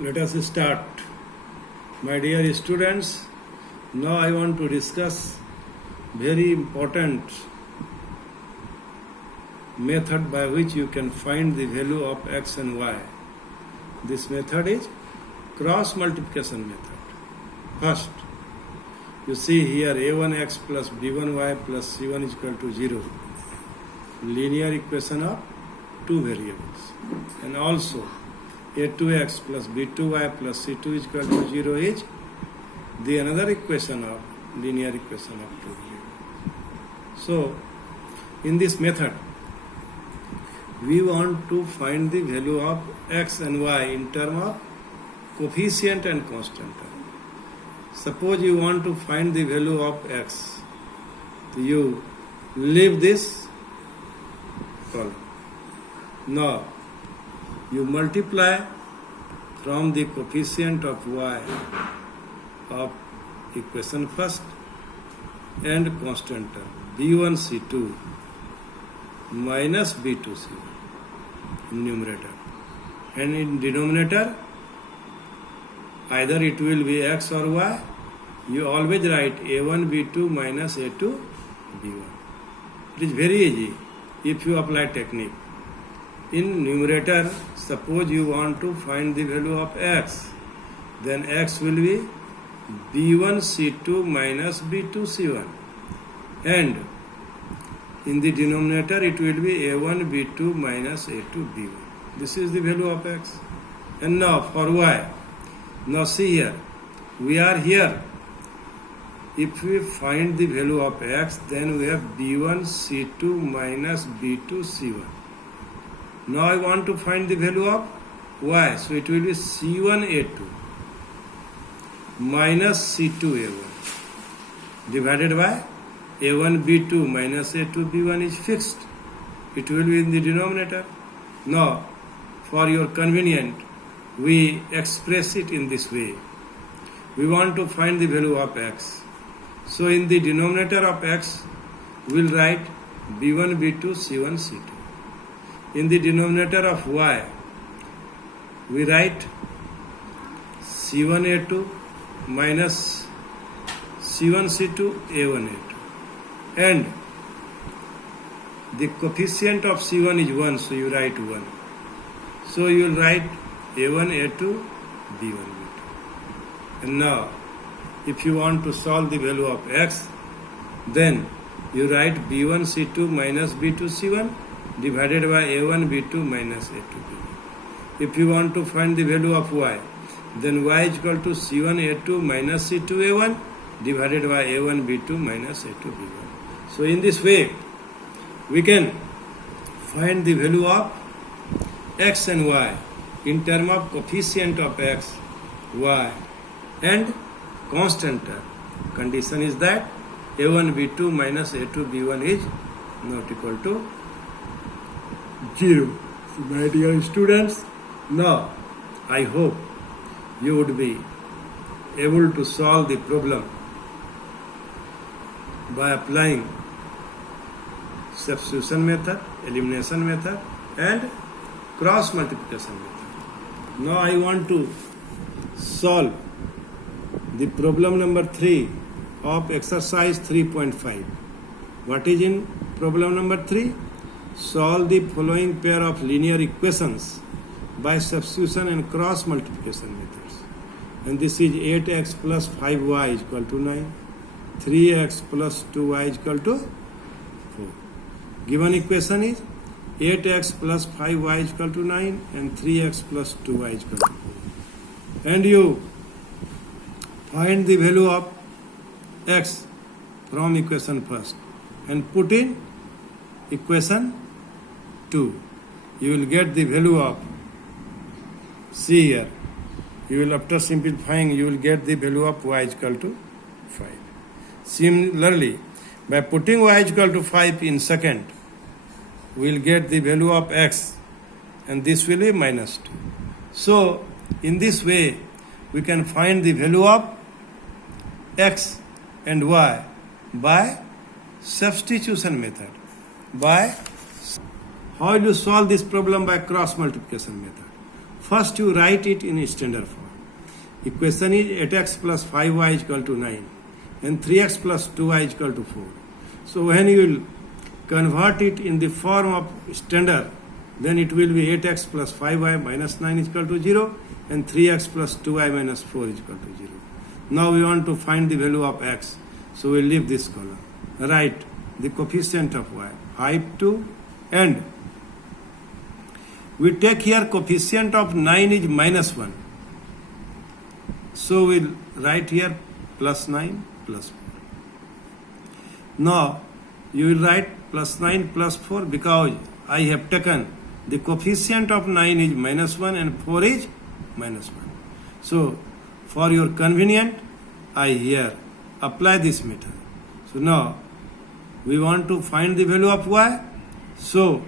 Let us start. My dear students, now I want to discuss very important method by which you can find the value of x and y. This method is cross multiplication method. First, you see here a1x plus b1y plus c1 is equal to 0. Linear equation of two variables. And also a2x plus b2y plus c2 is equal to 0 is the another equation of linear equation of two variables. So, in this method, we want to find the value of x and y in terms of coefficient and constant term. Suppose you want to find the value of x, so you leave this column. Now, you multiply from the coefficient of y of equation first and constant term b1 c2 minus b2 c1 in numerator, and in denominator either it will be x or y. You always write a1 b2 minus a2 b1. It is very easy if you apply technique. In numerator, suppose you want to find the value of x, then x will be b1 c2 minus b2 c1, and in the denominator it will be a1 b2 minus a2 b1. This is the value of x. And now for y, now see here, we are here. If we find the value of x, then we have b1 c2 minus b2 c1. Now I want to find the value of y, so it will be c1 a2 minus c2 a1 divided by a1 b2 minus a2 b1 is fixed. It will be in the denominator. Now, for your convenience, we express it in this way. We want to find the value of x. So in the denominator of x, we will write b1 b2 c1 c2. In the denominator of y, we write c1 a2 minus c1 c2 a1 a2. And the coefficient of c1 is 1, so you write 1. So you will write a1 a2 b1 b2. And now, if you want to solve the value of x, then you write b1 c2 minus b2 c1 divided by a1 b2 minus a2 b1. If you want to find the value of y, then y is equal to c1 a2 minus c2 a1 divided by a1 b2 minus a2 b1. So in this way, we can find the value of x and y in terms of coefficient of x, y and constant term. Condition is that a1 b2 minus a2 b1 is not equal to 0. So my dear students, now I hope you would be able to solve the problem by applying substitution method, elimination method and cross multiplication method. Now I want to solve the problem number 3 of exercise 3.5. What is in problem number 3? Solve the following pair of linear equations by substitution and cross multiplication methods. And this is 8x plus 5y is equal to 9. 3x plus 2y is equal to 4. Given equation is 8x plus 5y is equal to 9 and 3x plus 2y is equal to 4. And you find the value of x from equation first and put in equation 2. You will get the value of, see here, you will, after simplifying, you will get the value of y is equal to 5. Similarly, by putting y is equal to 5 in second, we will get the value of x, and this will be minus 2. So, in this way, we can find the value of x and y by substitution method. By how will you solve this problem? By cross multiplication method. First you write it in standard form. Equation is 8x plus 5y is equal to 9 and 3x plus 2y is equal to 4. So when you will convert it in the form of standard, then it will be 8x plus 5y minus 9 is equal to 0 and 3x plus 2y minus 4 is equal to 0. Now we want to find the value of x. So we leave this column. Write the coefficient of y, 5, 2, and we take here coefficient of 9 is minus 1. So we'll write here plus 9 plus 4. Now you will write plus 9 plus 4 because I have taken the coefficient of 9 is minus 1 and 4 is minus 1. So for your convenience, I here apply this method. So now we want to find the value of y. So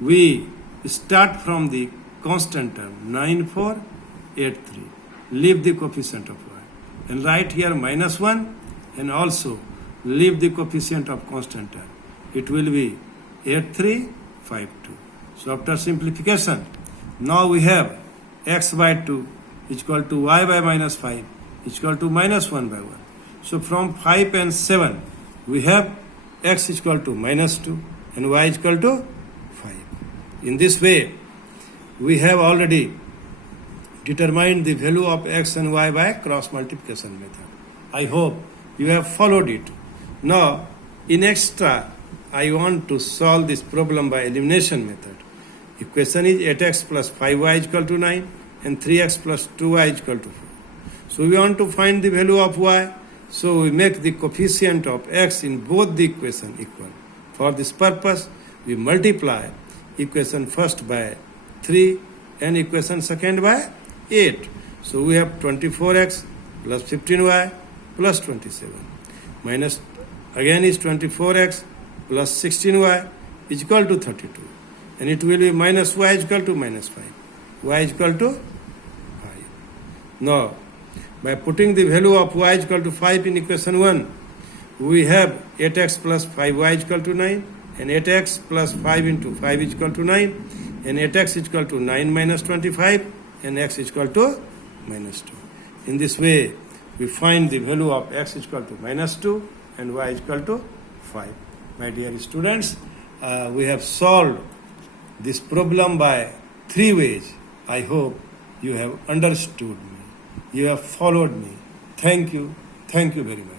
we start from the constant term 9, 4, 8, 3. Leave the coefficient of y and write here minus 1 and also leave the coefficient of constant term. It will be 8, 3, 5, 2. So after simplification, now we have x by 2 is equal to y by minus 5 is equal to minus 1 by 1. So from 5 and 7, we have x is equal to minus 2 and y is equal to 5. In this way, we have already determined the value of x and y by cross multiplication method. I hope you have followed it. Now, in extra, I want to solve this problem by elimination method. Equation is 8x plus 5y is equal to 9 and 3x plus 2y is equal to 4. So we want to find the value of y. So we make the coefficient of x in both the equation equal. For this purpose, we multiply equation first by 3 and equation second by 8. So we have 24x plus 15y plus 27 minus again is 24x plus 16y is equal to 32. And it will be minus y is equal to minus 5. Y is equal to 5. Now, by putting the value of y is equal to 5 in equation 1, we have 8x plus 5y is equal to 9 and 8x plus 5 into 5 is equal to 9 and 8x is equal to 9 minus 25 and x is equal to minus 2. In this way, we find the value of x is equal to minus 2 and y is equal to 5. My dear students, we have solved this problem by 3 ways. I hope you have understood me. You have followed me. Thank you. Thank you very much.